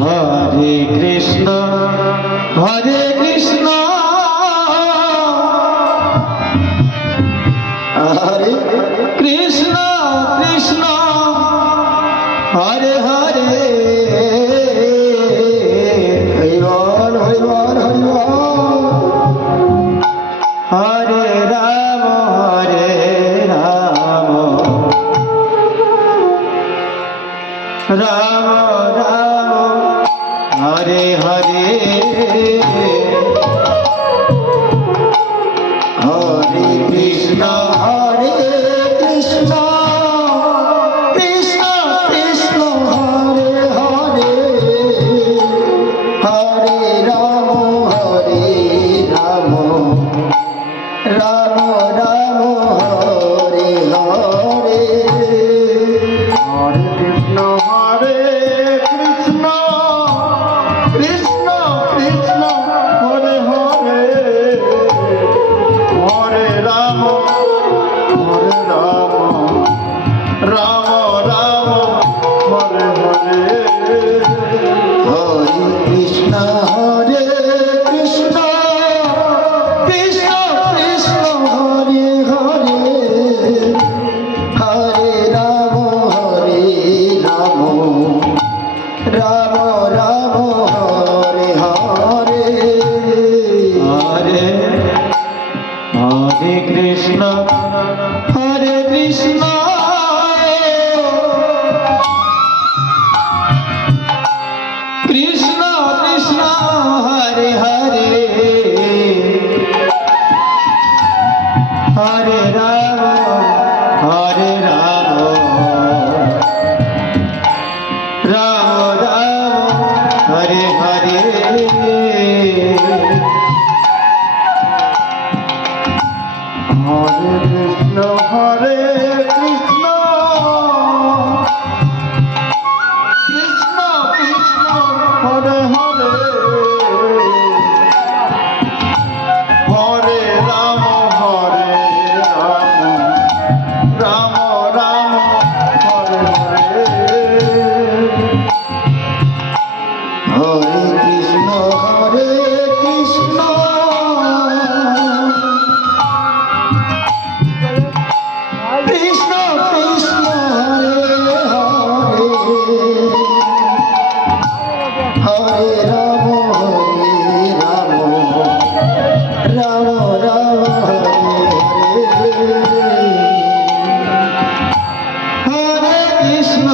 হরে Krishna হরে Krishna হরে Krishna Krishna Hare Hare Hari বল Hari বল Hari বল হরে Ram Ram Ram Hare Hare Hare Krishna হরে Krishna Krishna Krishna Hare Hare Hare Ram Ram Ram Hare Hare Hare Krishna হরে Krishna Krishna Krishna Hare Hare Hare Ram Ram Ram Hare Hare Hare Krishna হরে Krishna Krishna Krishna Hare Hare Hare Ram Ram Ram Hare Hare Hare Hare Krishna হরে Krishna Krishna Krishna Hare Hare Hare Ram Ram Ram Hare Hare Hare Krishna হরে Krishna Krishna Krishna Hare Hare Hare Ram Ram Ram Hare Hare Hare Krishna হরে Krishna Krishna Krishna Hare Hare Hare Ram Ram Ram Hare Hare Krishna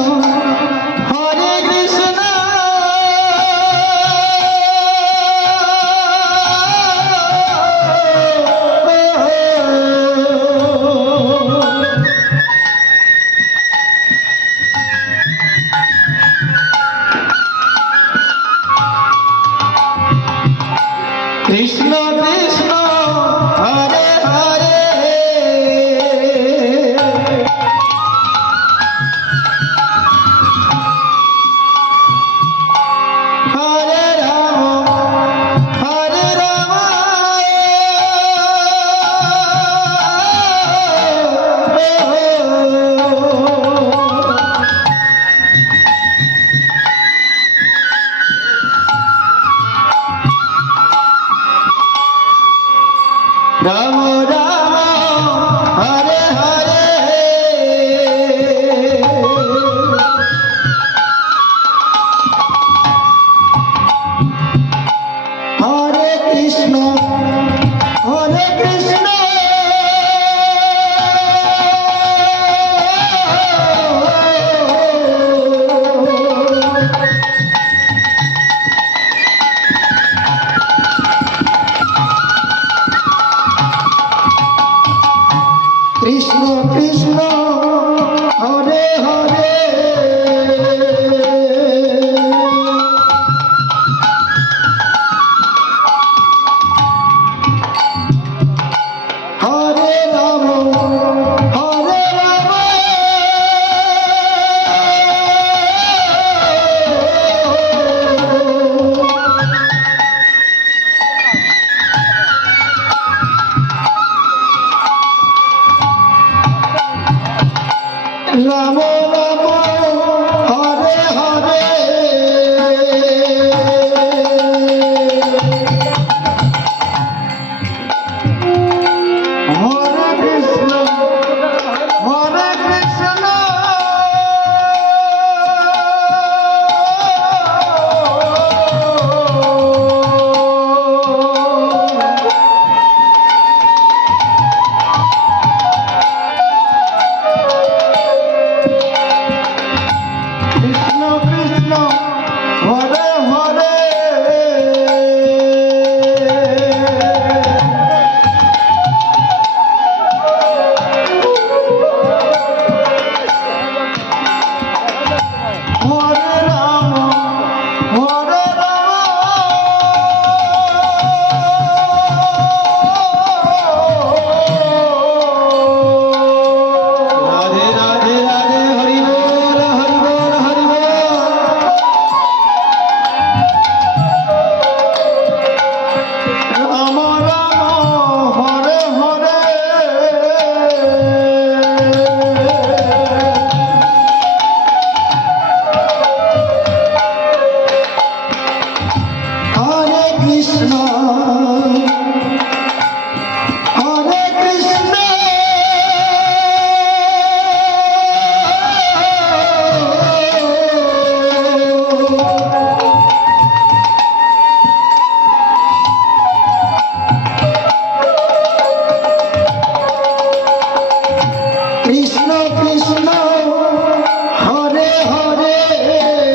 হরে Krishna Krishna Krishna Hare Hare Hare Ram Krishna Krishna Hare Hare Hare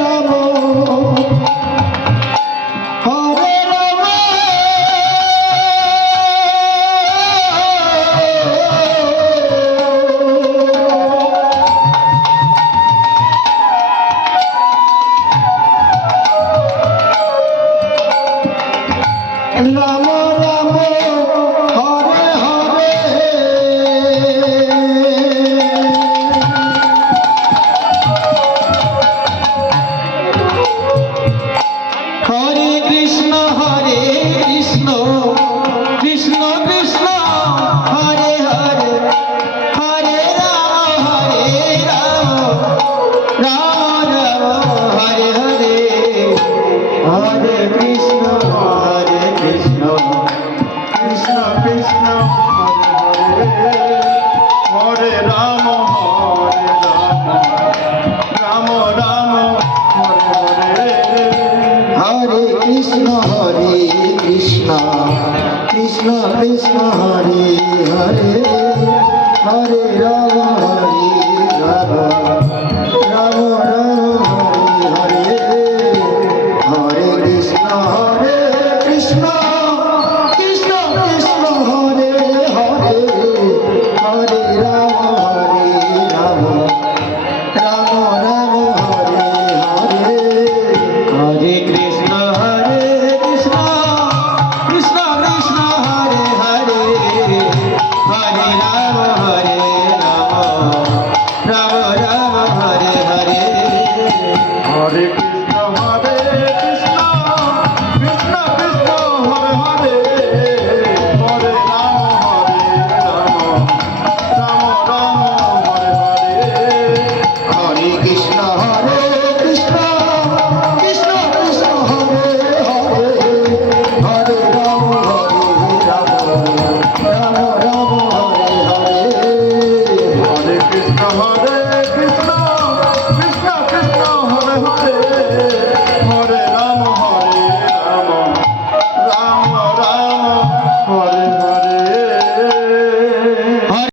Ram হরে Ram Ram Ram Hare Hare Hare Krishna Krishna Krishna Hare Hare Hare Ram Ram Ram Hare Hare Hare Krishna Krishna Krishna হরে Ram Ram Ram Hare Hare Krishna Krishna Krishna Hare Hare Hare Ram